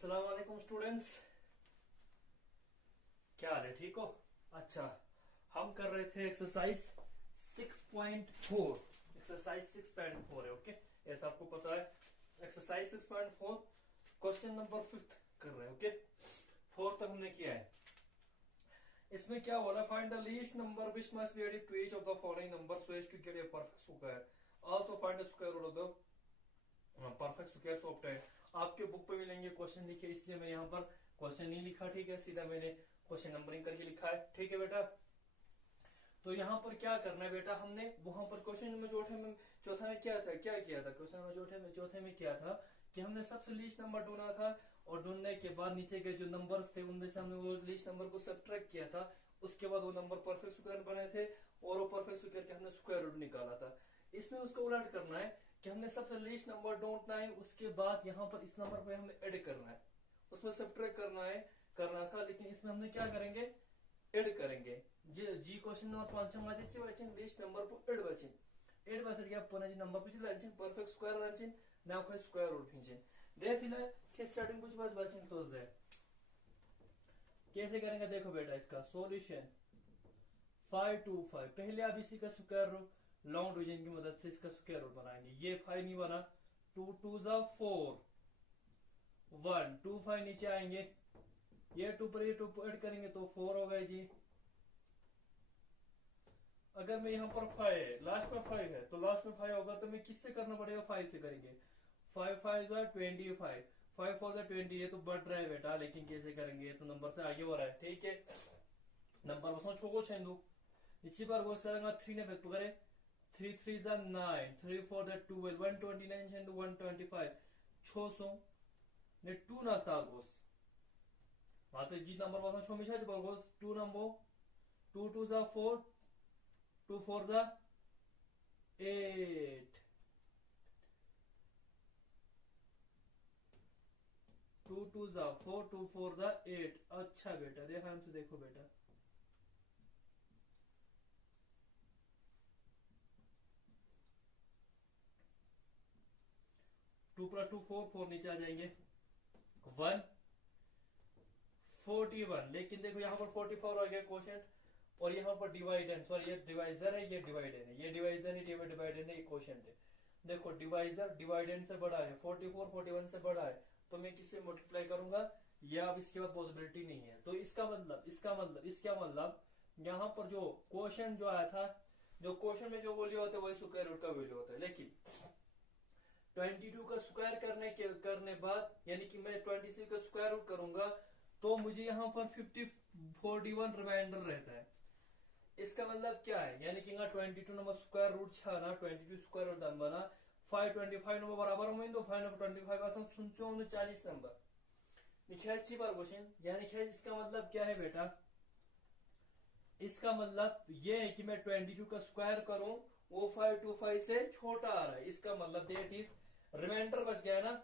अस्सलाम वालेकुम स्टूडेंट्स, क्या हाल है? ठीक हो? अच्छा, हम कर रहे थे एक्सरसाइज 6.4। एक्सरसाइज 6.4 है। ओके, ऐसा आपको पता है। एक्सरसाइज 6.4 क्वेश्चन नंबर 5 कर रहे हैं। ओके, 4 तक हमने किया है। इसमें क्या बोला? Find the least number which must be added to each of the following number so as to get a perfect square. Also find the square root of the perfect square of 10। आपके book पे मिलेंगे question लिखे, इसलिए मैं यहाँ पर question नहीं लिखा। ठीक है, सीधा मैंने क्वेश्चन नंबरिंग करके लिखा है। ठीक है बेटा, तो यहाँ पर क्या करना है बेटा, हमने वहां पर क्वेश्चन नंबर चौथा में क्या किया था क्वेश्चन नंबर चौथे में क्या था कि हमने सबसे लीस्ट नंबर ढूंढा था, और ढूंढने के बाद नीचे के जो नंबर्स थे उनमें से हमने वो लीस्ट नंबर को सब्ट्रैक्ट किया था। उसके बाद वो नंबर परफेक्ट स्क्वायर बने थे, और वो परफेक्ट स्क्वायर के हमने स्क्वायर रूट निकाला था। इसमें उसको उलट करना है कि हमने सबसे लीस्ट नंबर ढूंढना है, उसके बाद यहाँ पर इस नंबर पे हमें ऐड करना है, उसमें सब्ट्रैक्ट करना था। लेकिन इसमें हमने क्या करेंगे? ऐड करेंगे। जी क्वेश्चन नंबर 5 लीस्ट नंबर को ऐड बचिन एड बस नंबर पे परफेक्ट स्क्वायर लाचिन ना कोई स्क्वायर रूट फिंचिन दे फिलहाल के स्टार्टिंग कुछ बस बचिन तो दे। कैसे करेंगे देखो बेटा, इसका सॉल्यूशन 5 2 5। पहले आप इसी का स्क्वायर रूट लॉन्ग डिवीजन की मदद से इसका स्क्वायर रूट बनाएंगे। ये 5 नहीं बना, 2 2 4 1 2 5 नीचे आएंगे, ये 2 पर ये 2 ऐड करेंगे तो 4 हो गए जी। अगर मैं यहाँ पर 5 लास्ट में 5 है तो लास्ट में 5 होगा, तो मैं किससे करना पड़ेगा? 5 से करेंगे। 5 5 25, 5 4 20। ये तो बढ़ रहा है बेटा, लेकिन कैसे करेंगे? तो नंबर से आगे हो रहा है। ठीक है, नंबर बस छोको छेंदू नीचे पर वो सरेंगा 3 ने बेट करे 3 3 9 3 4 12 129 छेंदू 125 600 ने 2 ना तागोस माते जी नंबर बस छो मिछा बगोस 2 नंबर 2 2 4 2 4 8 2 2 4 2 4 8। अच्छा बेटा, ध्यान से देखो बेटा, 2 + 2 4 4 नीचे आ जाएंगे 141। लेकिन देखो यहाँ पर 44 आ गया क्वोशंट, और यहाँ पर डिवाइडेंड सॉरी ये डिवाइजर है, ये डिवाइडेंड है, ये डिवाइजर है, डिवाइडेंड है, ये क्वोशंट है। देखो डिवाइजर डिवाइडेंड से बड़ा है, 44 41 से बड़ा है, तो मैं किससे मल्टीप्लाई करूंगा? या अब इसके बाद पॉसिबिलिटी नहीं है। तो इसका मतलब यहाँ पर जो क्वोशंट जो आया था, जो क्वोशंट में जो वैल्यू होता है वही स्क्वायर रूट का वैल्यू होता है। लेकिन 22 का स्क्वायर करने बाद, यानी कि मैं 26 का स्क्वायर रूट करूंगा, तो मुझे यहाँ पर 41 रिमाइंडर रहता है। इसका मतलब क्या है? यानी कि 22 नंबर स्क्वायर रूट छाना 22 स्क्वायर रूट बना 525 नंबर बराबर में तो 525 असम सुनचो 40 नंबर लिखा अच्छी बार क्वेश्चन। यानी कि इसका मतलब क्या है बेटा? इसका मतलब ये है कि मैं 22 का स्क्वायर करूं, वो 525 से छोटा आ रहा है। इसका मतलब डेट इज रिमाइंडर बच गया ना,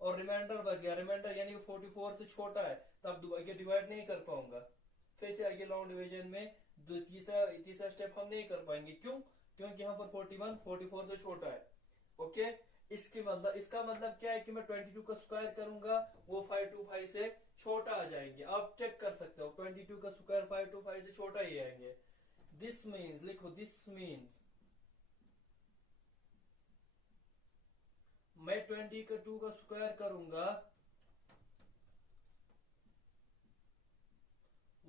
और रिमाइंडर बच गया, रिमाइंडर यानी 44 से छोटा है, तब आगे डिवाइड नहीं कर पाऊंगा। फिर से आगे लॉन्ग डिवीजन में तीसरा स्टेप हम नहीं कर पाएंगे। क्यों? क्योंकि यहाँ पर 41 44 से छोटा है। ओके, इसका मतलब क्या है कि मैं 22 का स्क्वायर करूंगा, वो 525 से छोटा आ जाएंगे। आप चेक कर सकते हो, 22 का स्क्वायर 525 से छोटा ही आएंगे। दिस मीन्स, लिखो दिस मीन्स मैं 22 का स्क्वायर करूंगा,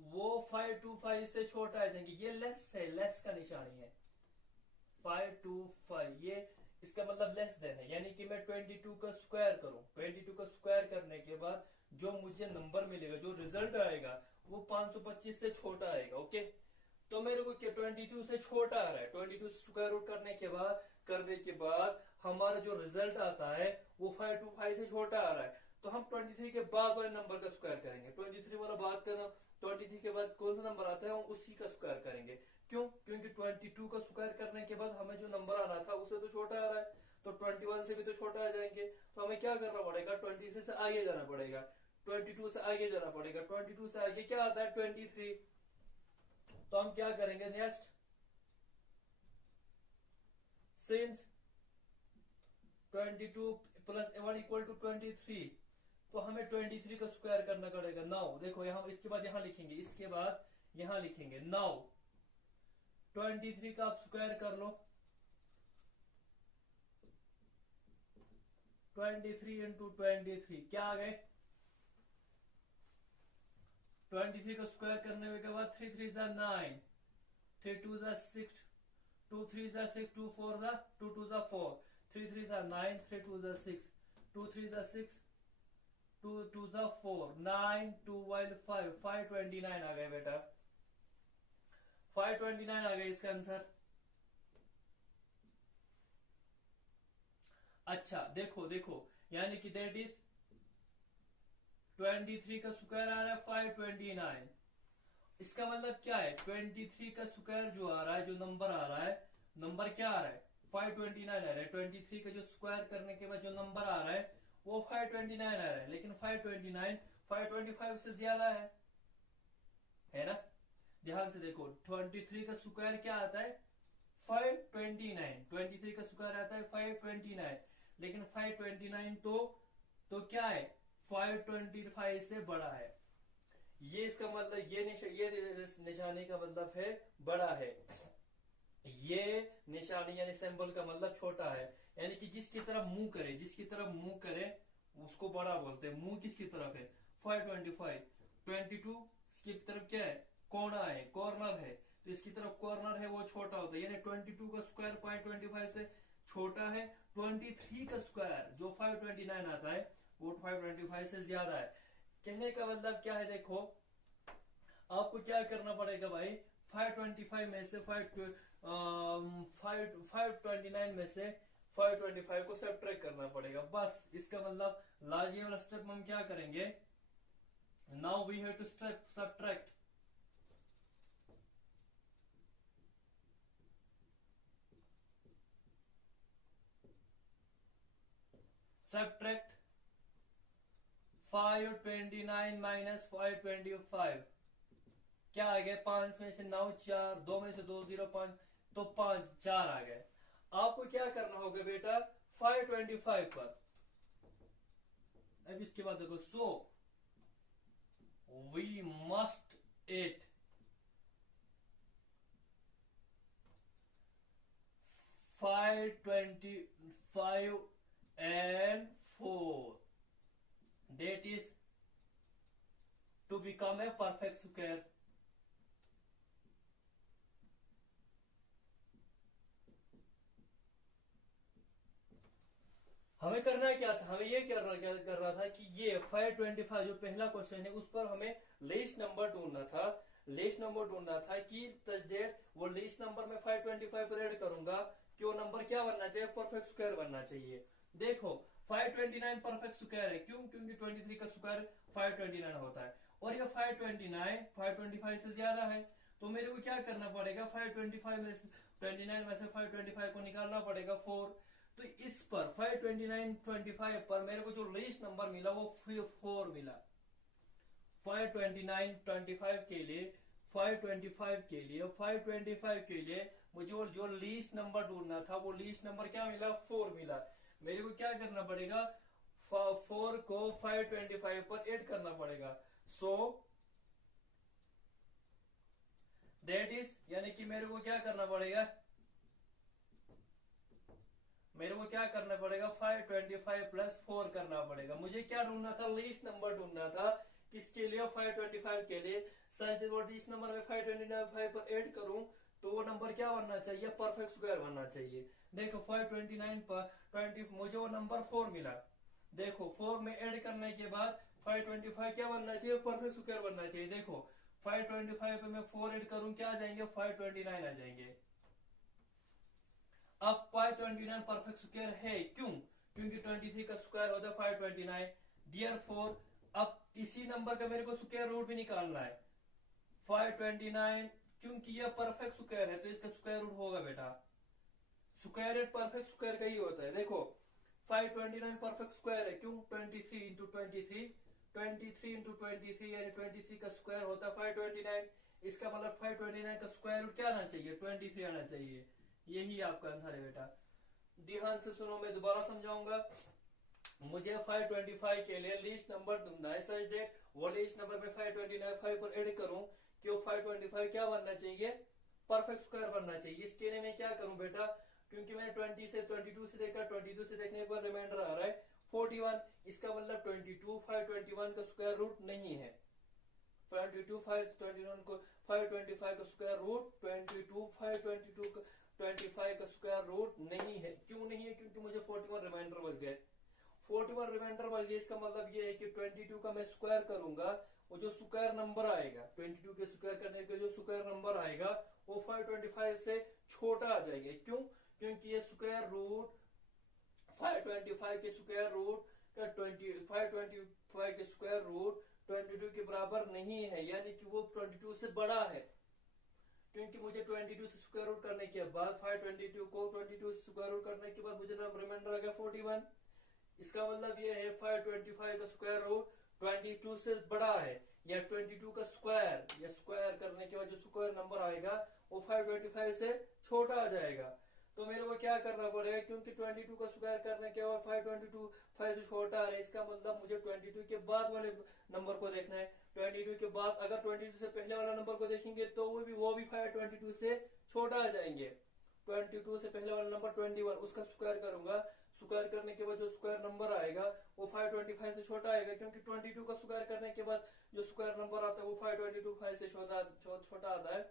वो 525 से छोटा आ जाएंगे। ये लेस है, लेस का निशानी है 525, ये इसका मतलब लेस देन है। यानी कि मैं 22 का स्क्वायर करूं, 22 का स्क्वायर करने के बाद जो मुझे नंबर मिलेगा, जो रिजल्ट आएगा, वो 525 से छोटा आएगा। ओके, तो मेरे को क्या 22 से छोटा आ रहा है, 22 स्क्वायर रूट करने के बाद हमारा जो रिजल्ट आता है वो 525 से छोटा आ रहा है। तो हम 23 के बाद वाले नंबर का स्क्वायर करेंगे। 23 वाला बात करना, 23 के बाद कौन सा नंबर आता है हम उसी का स्क्वायर करेंगे। क्यों? क्योंकि 22 का स्क्वायर करने के बाद हमें जो नंबर आना था उससे तो छोटा आ रहा है, तो 21 से भी तो छोटा आ जाएंगे। तो हमें क्या करना पड़ेगा? 23 से आगे जाना पड़ेगा, 22 से आगे जाना पड़ेगा। 22 से आगे क्या आता है? 23। तो हम क्या करेंगे नेक्स्ट? सिंस 22 + 1 = 23, तो हमें 23 का स्क्वायर करना पड़ेगा। नाउ देखो यहाँ, इसके बाद यहाँ लिखेंगे, इसके बाद यहाँ लिखेंगे। नाउ 23 का आप स्क्वायर कर लो। 23 इंटू 23 क्या आ गए? 23 का स्क्वायर करने के बाद 3 3 जा 9, 3 2 जा 6, 2 3 जा 6, 2 4 जा 2 2 जा 4, 3 3 जा 9, 3 2 जा 6, 2 3 जा 6, 2 2 जा 4, 9 2 वाइल 5, 529 आ गए बेटा। 529 आ गए इसका आंसर। अच्छा देखो देखो, यानी कि दैट इज 23 का स्क्वायर आ रहा है 529। इसका मतलब क्या है? 23 का स्क्वायर जो आ रहा है, जो नंबर आ रहा है, नंबर क्या आ रहा है? 529 आ रहा है। 23 का जो स्क्वायर करने के बाद जो नंबर आ रहा है वो 529 आ रहा है, लेकिन 529 525 से ज्यादा है ना? ध्यान से देखो, 23 का स्क्वायर क्या आता है? 529। 23 का स्क्वायर आता है 529, लेकिन 529 तो क्या है? 525 से बड़ा है। ये इसका मतलब, ये निशानी का मतलब है बड़ा है। ये निशानी यानी सिंबल का मतलब छोटा है, यानी कि जिसकी तरफ मुंह करे उसको बड़ा बोलते हैं। मुंह किसकी तरफ है? 525। 22 इसकी तरफ क्या है? कोना है, कॉर्नर है, तो इसकी तरफ कॉर्नर है वो छोटा होता है, यानी 22 का स्क्वायर 525 से छोटा है। 23 का स्क्वायर जो 529 आता है वो 525 से ज्यादा है। कहने का मतलब क्या है? देखो आपको क्या करना पड़ेगा भाई, 525 में से 529 में से 525 को सब्ट्रैक्ट करना पड़ेगा। बस इसका मतलब लास्ट वाला स्टेप हम क्या करेंगे? Now we have to subtract. Subtract 529 minus 525 क्या आ गया? 5 में से 9 4, 2 में से 2 0 5, तो 5 4 आ गए। आपको क्या करना होगा बेटा? 525 पर, अब इसके बाद देखो, so we must at 525 and 4, that is to become a perfect square। हमें करना क्या था? हमें ये करना था कि ये 525 जो पहला क्वेश्चन है उस पर हमें लीस्ट नंबर ढूंढना था। लीस्ट नंबर ढूंढना था कि तजदेर वो लीस्ट नंबर में 525 पर ऐड करूंगा कि वो नंबर क्या बनना चाहिए? परफेक्ट स्क्वायर बनना चाहिए। देखो 529 परफेक्ट स्क्वायर है, क्यों? क्योंकि 23 का स्क्वायर 529 होता है, और ये 529 525 से ज्यादा है, तो मेरे को क्या करना पड़ेगा? 525 में से 29 में से 525 को निकालना पड़ेगा 4। तो इस पर 529 25 पर मेरे को जो लीस्ट नंबर मिला वो 4 मिला। 529 25 के लिए 525 के लिए मुझे जो लीस्ट नंबर ढूंढना था वो लीस्ट नंबर क्या मिला? 4 मिला। मेरे को क्या करना पड़ेगा? 4 को 525 पर ऐड करना पड़ेगा। सो दैट इज, यानी कि मेरे को क्या करना पड़ेगा? 525 प्लस 4 करना पड़ेगा। मुझे क्या ढूंढना था? लीस्ट नंबर ढूंढना था। किसके लिए? 525 के लिए। सच लीस्ट नंबर में 529 पर ऐड करूं तो वो नंबर क्या बनना चाहिए? परफेक्ट स्क्वायर बनना चाहिए। देखो 529 पर 20 मुझे वो नंबर 4 मिला। देखो 4 में ऐड करने के बाद 525 क्या बनना चाहिए? परफेक्ट स्क्वायर बनना चाहिए। देखो 525 पे मैं 4 ऐड करूं, क्या आ जाएंगे? 529 आ जाएंगे। अब 529 परफेक्ट स्क्वायर है, क्यों? क्योंकि 23 का स्क्वायर होता है 529। Therefore अब इसी नंबर का मेरे को स्क्वायर रूट भी निकालना है। 529 क्योंकि यह परफेक्ट स्क्वायर है तो इसका स्क्वायर रूट होगा बेटा। स्क्वायर रूट परफेक्ट स्क्वायर का ही होता है। देखो 529 परफेक्ट स्क्वायर है, क्यों? 23 इंटू 23 इंटू 23 यानी 23 का स्क्वायर होता है 529। इसका मतलब 529 का स्क्वायर रूट क्या आना चाहिए? 23 आना चाहिए। यही आपका आंसर है बेटा। ध्यान से सुनो, मैं दोबारा समझाऊंगा। मुझे 525 के लिए लीस्ट नंबर ढूंढना है सच दैट वो लीस्ट नंबर में 529 5 पर ऐड करूं कि वो 525 क्या बनना चाहिए, परफेक्ट स्क्वायर बनना चाहिए। इसके लिए मैं क्या करूं बेटा, क्योंकि मैंने 22 से देखा, 22 से देखने के बाद रिमाइंडर आ रहा है 41, इसका मतलब 22 521 का स्क्वायर रूट नहीं है। 22 521 को 525 का स्क्वायर रूट 22 522 का 25 का स्क्वायर रूट नहीं है। क्यों नहीं है, क्योंकि मुझे 41 रिमाइंडर बच गए। 41 रिमाइंडर बच गए, इसका मतलब ये है कि 22 का मैं स्क्वायर करूंगा, वो जो स्क्वायर नंबर आएगा 22 के स्क्वायर करने पे जो स्क्वायर नंबर आएगा वो 525 से छोटा आ जाएगा। क्यों, क्योंकि ये स्क्वायर रूट 525 के स्क्वायर रूट का 525 के स्क्वायर रूट 22 के बराबर नहीं है, यानी कि वो 22 से बड़ा है। क्योंकि मुझे 22 से स्क्वायर रूट करने के बाद 522 को 22 से स्क्वायर रूट करने के बाद मुझे रिमाइंडर आ गया 41। इसका मतलब ये है 525 का स्क्वायर रूट 22 से बड़ा है, या 22 का स्क्वायर या स्क्वायर करने के बाद जो स्क्वायर नंबर आएगा वो 525 से छोटा आ जाएगा। तो मेरे को क्या करना पड़ेगा, क्योंकि 22 का स्क्वायर करने के बाद 5 से छोटा है, इसका मतलब मुझे 22 के बाद वाले नंबर को देखना है। 22 के बाद अगर 22 से पहले वाला नंबर को देखेंगे तो वो भी 522 से छोटा आ जाएंगे। 22 से पहले वाला नंबर 21, उसका स्क्वायर करूंगा, स्क्वायर करने के बाद जो स्क्वायर नंबर आएगा वो 525 से छोटा आएगा, क्योंकि 22 का स्क्वायर करने के बाद जो स्क्वायर नंबर आता है वो 525 से छोटा आता है।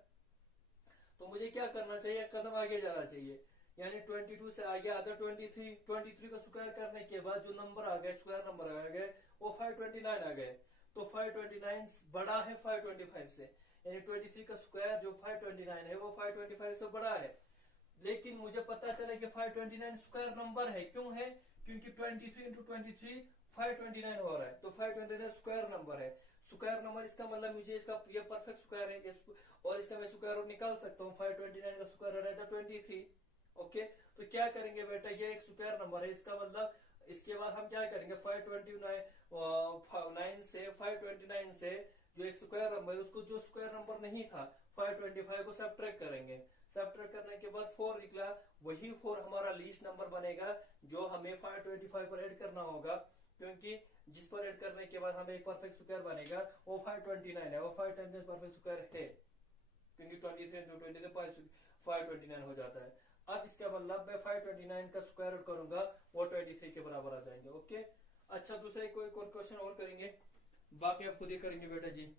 तो मुझे क्या करना चाहिए, कदम आगे जाना चाहिए, यानी 22 से आगे आता 23 का स्क्वायर करने के बाद जो नंबर आ गए, स्क्वायर नंबर आ गए वो 529 आ गए। तो 529 बड़ा है 525 से, यानी 23 का स्क्वायर जो 529 है वो 525 से बड़ा है। लेकिन मुझे पता चला कि 529 स्क्वायर नंबर है। क्यों है, क्योंकि 23 इंटू 23 529 हो रहा है, तो 529 स्क्वायर नंबर है। स्क्वायर नंबर इसका मतलब मुझे इसका ये परफेक्ट स्क्वायर है, और इसका मैं स्क्वायर रूट निकाल सकता हूँ। 529 का स्क्वायर रूट है 23। ओके, तो क्या करेंगे बेटा, ये एक स्क्वायर नंबर है, इसका मतलब इसके बाद हम क्या करेंगे 529 से 529 से जो एक स्क्वायर नंबर है उसको जो स्क्वायर नंबर नहीं था 525 को सब्ट्रैक्ट करेंगे। सब्ट्रैक्ट करने के बाद 4 निकला, वही 4 हमारा लीस्ट नंबर बनेगा जो हमें 525 पर ऐड करना होगा, क्योंकि जिस पर ऐड करने के बाद हमें एक परफेक्ट स्क्वायर बनेगा वो 529 है। वो 529 परफेक्ट स्क्वायर है, क्योंकि 23 इंटू 20 से 529 हो जाता है। अब इसका मतलब मैं 529 का स्क्वायर रूट करूंगा वो 23 के बराबर आ जाएंगे। ओके, अच्छा दूसरा कोई क्वेश्चन और करेंगे, बाकी आप खुद ही करेंगे बेटा जी।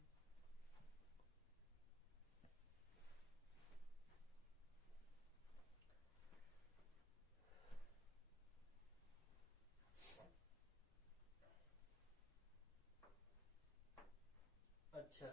अच्छा